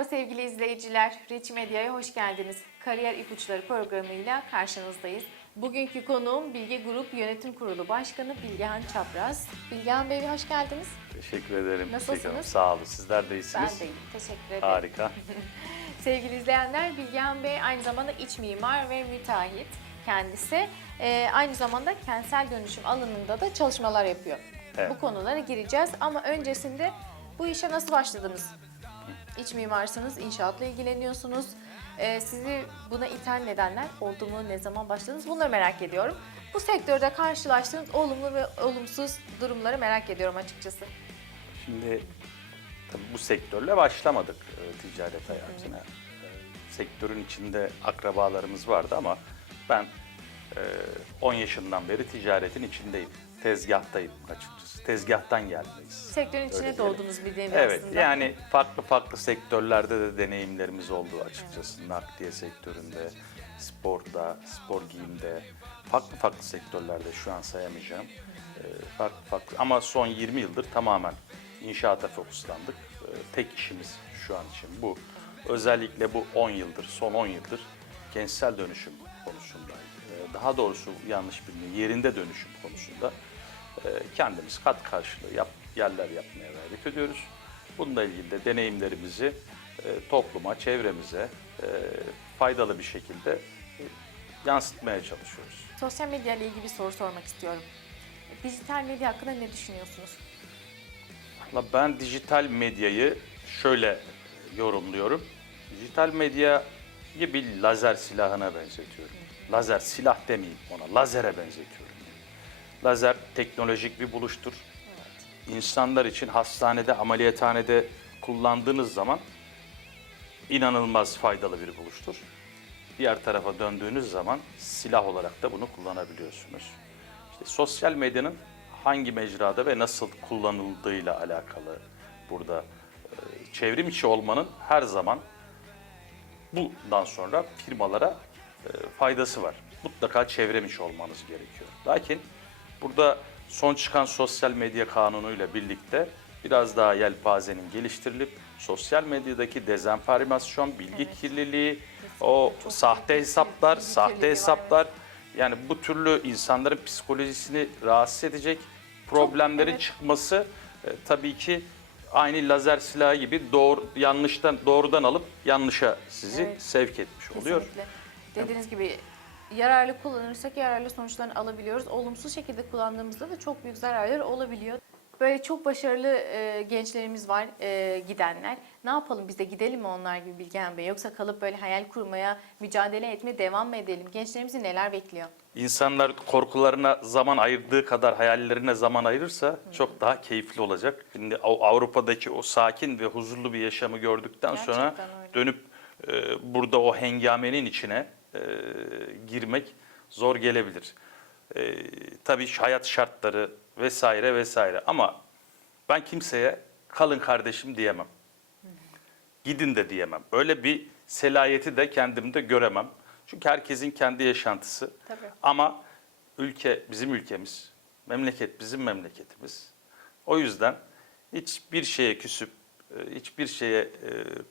Merhaba sevgili izleyiciler. Rich Medya'ya hoş geldiniz. Kariyer İpuçları programıyla karşınızdayız. Bugünkü konuğum Bilge Grup Yönetim Kurulu Başkanı Bilgehan Çapraz. Bilgehan Bey hoş geldiniz. Teşekkür ederim. Nasılsınız? Teşekkür. Sağ olun. Sizler de Ben iyisiniz. de iyiyim. Teşekkür ederim. Harika. Sevgili izleyenler, Bilgehan Bey aynı zamanda iç mimar ve müteahhit kendisi. Ee, aynı zamanda kentsel dönüşüm alanında da çalışmalar yapıyor. Evet. Bu konulara gireceğiz ama öncesinde bu işe nasıl başladınız? İç mimarsınız, inşaatla ilgileniyorsunuz. Ee, sizi buna iten nedenler oldu mu, ne zaman başladınız bunları merak ediyorum. Bu sektörde karşılaştığınız olumlu ve olumsuz durumları merak ediyorum açıkçası. Şimdi tabii bu sektörle başlamadık e, ticaret hayatına. E, sektörün içinde akrabalarımız vardı ama ben e, 10 yaşından beri ticaretin içindeyim. Tezgahtayım açıkçası. Tezgahtan gelmeyiz. Sektörün içine Öyle doğduğunuz bir nevi Evet aslında. yani farklı farklı sektörlerde de deneyimlerimiz oldu açıkçası. Nakliye sektöründe, sporda, spor giyimde, farklı farklı sektörlerde şu an sayamayacağım. Ee, farklı farklı ama son 20 yıldır tamamen inşaata fokuslandık. Ee, tek işimiz şu an için bu. Özellikle bu 10 yıldır, son 10 yıldır kentsel dönüşüm konusunda, e, daha doğrusu yanlış bilmiyorum, yerinde dönüşüm konusunda kendimiz kat karşılığı yap, yerler yapmaya gayret ediyoruz. Bununla ilgili de deneyimlerimizi e, topluma, çevremize e, faydalı bir şekilde e, yansıtmaya çalışıyoruz. Sosyal medya ile ilgili bir soru sormak istiyorum. Dijital medya hakkında ne düşünüyorsunuz? Valla Ben dijital medyayı şöyle yorumluyorum. Dijital medyayı bir lazer silahına benzetiyorum. Lazer silah demeyeyim ona, lazere benzetiyorum. Lazer teknolojik bir buluştur. İnsanlar için hastanede, ameliyathanede kullandığınız zaman inanılmaz faydalı bir buluştur. Diğer tarafa döndüğünüz zaman silah olarak da bunu kullanabiliyorsunuz. İşte sosyal medyanın hangi mecrada ve nasıl kullanıldığıyla alakalı burada e, çevrim içi olmanın her zaman bundan sonra firmalara e, faydası var. Mutlaka çevrim içi olmanız gerekiyor. Lakin burada son çıkan sosyal medya kanunuyla birlikte biraz daha yelpazenin geliştirilip sosyal medyadaki dezenformasyon, bilgi kirliliği, o Çok sahte hesaplar, bilgi sahte var, hesaplar yani bu türlü insanların psikolojisini rahatsız edecek problemlerin evet. çıkması e, tabii ki aynı lazer silahı gibi doğru yanlıştan doğrudan alıp yanlışa sizi Evet. sevk etmiş oluyor. Kesinlikle. Dediğiniz gibi yararlı kullanırsak yararlı sonuçlarını alabiliyoruz. Olumsuz şekilde kullandığımızda da çok büyük zararlar olabiliyor. Böyle çok başarılı e, gençlerimiz var, e, gidenler. Ne yapalım biz de gidelim mi onlar gibi Bilgehan Bey? Yoksa kalıp böyle hayal kurmaya, mücadele etmeye devam mı edelim? Gençlerimizi neler bekliyor? İnsanlar korkularına zaman ayırdığı kadar hayallerine zaman ayırırsa çok daha keyifli olacak. Şimdi Av- Avrupa'daki o sakin ve huzurlu bir yaşamı gördükten sonra Gerçekten öyle. dönüp e, burada o hengamenin içine e, girmek zor gelebilir. E, tabii hayat şartları vesaire vesaire ama ben kimseye kalın kardeşim diyemem. Gidin de diyemem. Öyle bir selayeti de kendimde göremem. Çünkü herkesin kendi yaşantısı. Tabii. Ama ülke bizim ülkemiz, memleket bizim memleketimiz. O yüzden hiçbir şeye küsüp, e, hiçbir şeye e,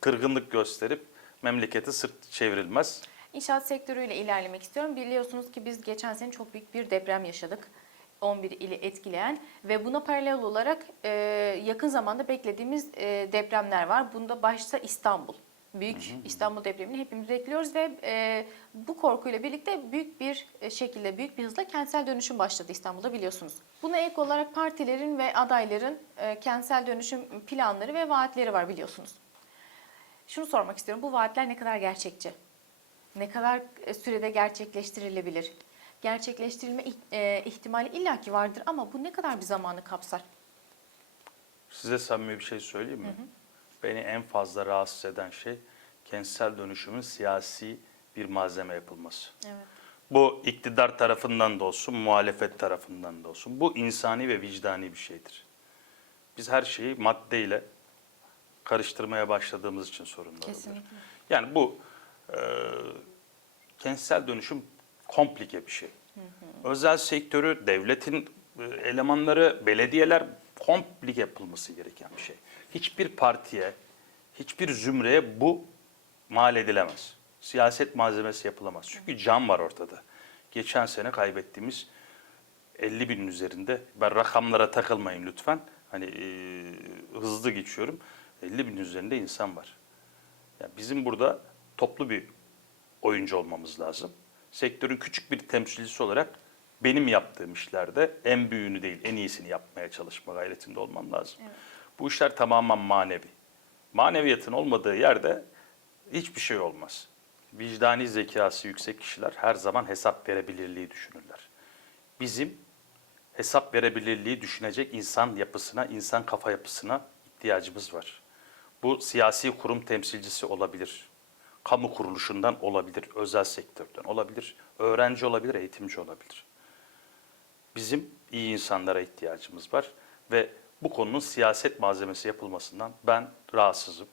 kırgınlık gösterip memlekete sırt çevrilmez. İnşaat sektörüyle ilerlemek istiyorum. Biliyorsunuz ki biz geçen sene çok büyük bir deprem yaşadık. 11 ili etkileyen ve buna paralel olarak e, yakın zamanda beklediğimiz e, depremler var. Bunda başta İstanbul. Büyük İstanbul depremini hepimiz bekliyoruz ve e, bu korkuyla birlikte büyük bir e, şekilde, büyük bir hızla kentsel dönüşüm başladı İstanbul'da biliyorsunuz. Buna ek olarak partilerin ve adayların e, kentsel dönüşüm planları ve vaatleri var biliyorsunuz. Şunu sormak istiyorum, bu vaatler ne kadar gerçekçi? Ne kadar e, sürede gerçekleştirilebilir? Gerçekleştirilme e, ihtimali illaki vardır ama bu ne kadar bir zamanı kapsar? Size samimi bir şey söyleyeyim mi? Beni en fazla rahatsız eden şey kentsel dönüşümün siyasi bir malzeme yapılması. Evet. Bu iktidar tarafından da olsun, muhalefet tarafından da olsun. Bu insani ve vicdani bir şeydir. Biz her şeyi maddeyle karıştırmaya başladığımız için sorunlar oluyor. Kesinlikle. Yani bu e, kentsel dönüşüm komplike bir şey. Özel sektörü, devletin e, elemanları, belediyeler komplike yapılması gereken bir şey. Hiçbir partiye, hiçbir zümreye bu mal edilemez. Siyaset malzemesi yapılamaz. Çünkü can var ortada. Geçen sene kaybettiğimiz 50 binin üzerinde, ben rakamlara takılmayın lütfen. Hani e, hızlı geçiyorum. 50 binin üzerinde insan var. Yani bizim burada toplu bir oyuncu olmamız lazım. Sektörün küçük bir temsilcisi olarak benim yaptığım işlerde en büyüğünü değil en iyisini yapmaya çalışma gayretinde olmam lazım. Bu işler tamamen manevi. Maneviyatın olmadığı yerde hiçbir şey olmaz. Vicdani zekası yüksek kişiler her zaman hesap verebilirliği düşünürler. Bizim hesap verebilirliği düşünecek insan yapısına, insan kafa yapısına ihtiyacımız var. Bu siyasi kurum temsilcisi olabilir. Kamu kuruluşundan olabilir, özel sektörden olabilir, öğrenci olabilir, eğitimci olabilir. Bizim iyi insanlara ihtiyacımız var ve bu konunun siyaset malzemesi yapılmasından ben rahatsızım.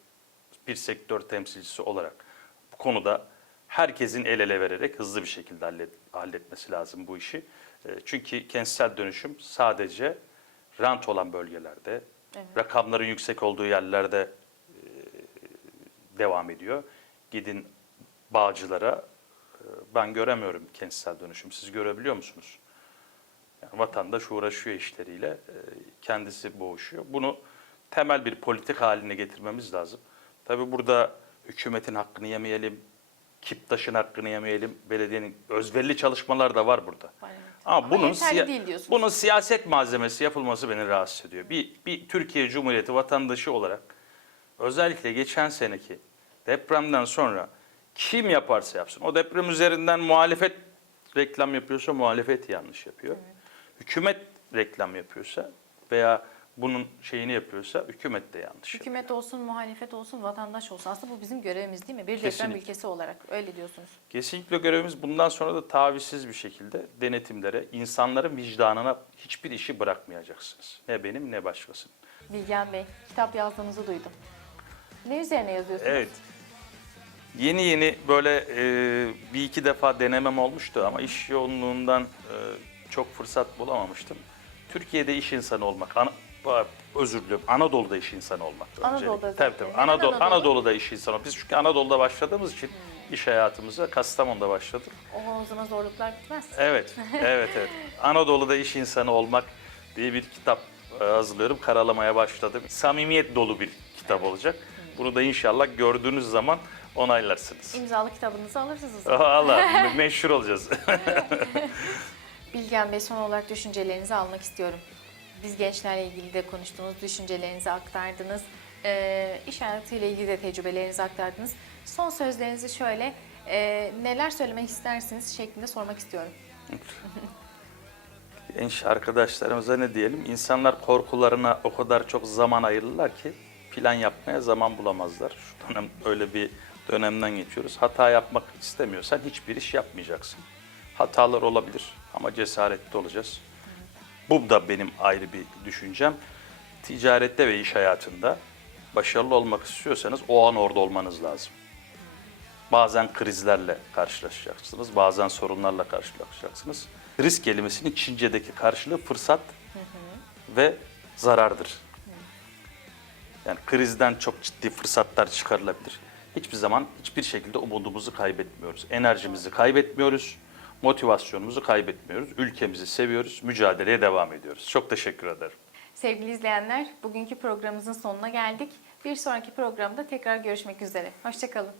Bir sektör temsilcisi olarak bu konuda herkesin el ele vererek hızlı bir şekilde hallet, halletmesi lazım bu işi. E, Çünkü kentsel dönüşüm sadece rant olan bölgelerde, Evet. rakamların yüksek olduğu yerlerde e, devam ediyor. Gidin bağcılara, e, ben göremiyorum kentsel dönüşüm. Siz görebiliyor musunuz? Yani vatandaş uğraşıyor işleriyle, e, kendisi boğuşuyor. Bunu temel bir politik haline getirmemiz lazım. Tabii burada hükümetin hakkını yemeyelim, KİPTAŞ'ın hakkını yemeyelim, belediyenin özverili çalışmalar da var burada. Evet. Ama, Ama bunun siya- bunun siyaset malzemesi yapılması beni rahatsız ediyor. Bir, bir Türkiye Cumhuriyeti vatandaşı olarak özellikle geçen seneki depremden sonra kim yaparsa yapsın o deprem üzerinden muhalefet reklam yapıyorsa muhalefet yanlış yapıyor. Hükümet reklam yapıyorsa veya bunun şeyini yapıyorsa hükümet de yanlış yapıyor. Hükümet olsun, muhalefet olsun, vatandaş olsun. Aslında bu bizim görevimiz değil mi? Bir deprem Kesinlikle. ülkesi olarak öyle diyorsunuz. Kesinlikle görevimiz bundan sonra da tavizsiz bir şekilde denetimlere, insanların vicdanına hiçbir işi bırakmayacaksınız. Ne benim ne başkasının. Bilgen Bey, kitap yazdığınızı duydum. Ne üzerine yazıyorsunuz? Evet. Yeni yeni böyle e, bir iki defa denemem olmuştu ama iş yoğunluğundan e, çok fırsat bulamamıştım. Türkiye'de iş insanı olmak, ana, özür diliyorum, Anadolu'da iş insanı olmak. Anadolu'da. Tabii tabii. Anadolu, Anadolu? Anadolu'da iş insanı. Biz çünkü Anadolu'da başladığımız için iş hayatımıza Kastamonu'da başladık. O, o zaman zorluklar bitmez. Evet, evet, evet. Anadolu'da iş insanı olmak diye bir kitap e, hazırlıyorum. Karalamaya başladım. Samimiyet dolu bir kitap olacak. Bunu da inşallah gördüğünüz zaman onaylarsınız. İmzalı kitabınızı alırsınız o zaman. Allah me- meşhur olacağız. Bilgen Bey son olarak düşüncelerinizi almak istiyorum. Biz gençlerle ilgili de konuştunuz, düşüncelerinizi aktardınız. Ee, iş hayatıyla ilgili de tecrübelerinizi aktardınız. Son sözlerinizi şöyle, e, neler söylemek istersiniz şeklinde sormak istiyorum. Genç arkadaşlarımıza ne diyelim? İnsanlar korkularına o kadar çok zaman ayırırlar ki plan yapmaya zaman bulamazlar. Şu dönem öyle bir dönemden geçiyoruz. Hata yapmak istemiyorsan hiçbir iş yapmayacaksın. Hatalar olabilir ama cesaretli olacağız. Bu da benim ayrı bir düşüncem. Ticarette ve iş hayatında başarılı olmak istiyorsanız o an orada olmanız lazım. Bazen krizlerle karşılaşacaksınız, bazen sorunlarla karşılaşacaksınız. Risk kelimesinin Çince'deki karşılığı fırsat ve zarardır. Yani krizden çok ciddi fırsatlar çıkarılabilir. Hiçbir zaman hiçbir şekilde umudumuzu kaybetmiyoruz. Enerjimizi kaybetmiyoruz, motivasyonumuzu kaybetmiyoruz. Ülkemizi seviyoruz, mücadeleye devam ediyoruz. Çok teşekkür ederim. Sevgili izleyenler, bugünkü programımızın sonuna geldik. Bir sonraki programda tekrar görüşmek üzere. Hoşçakalın.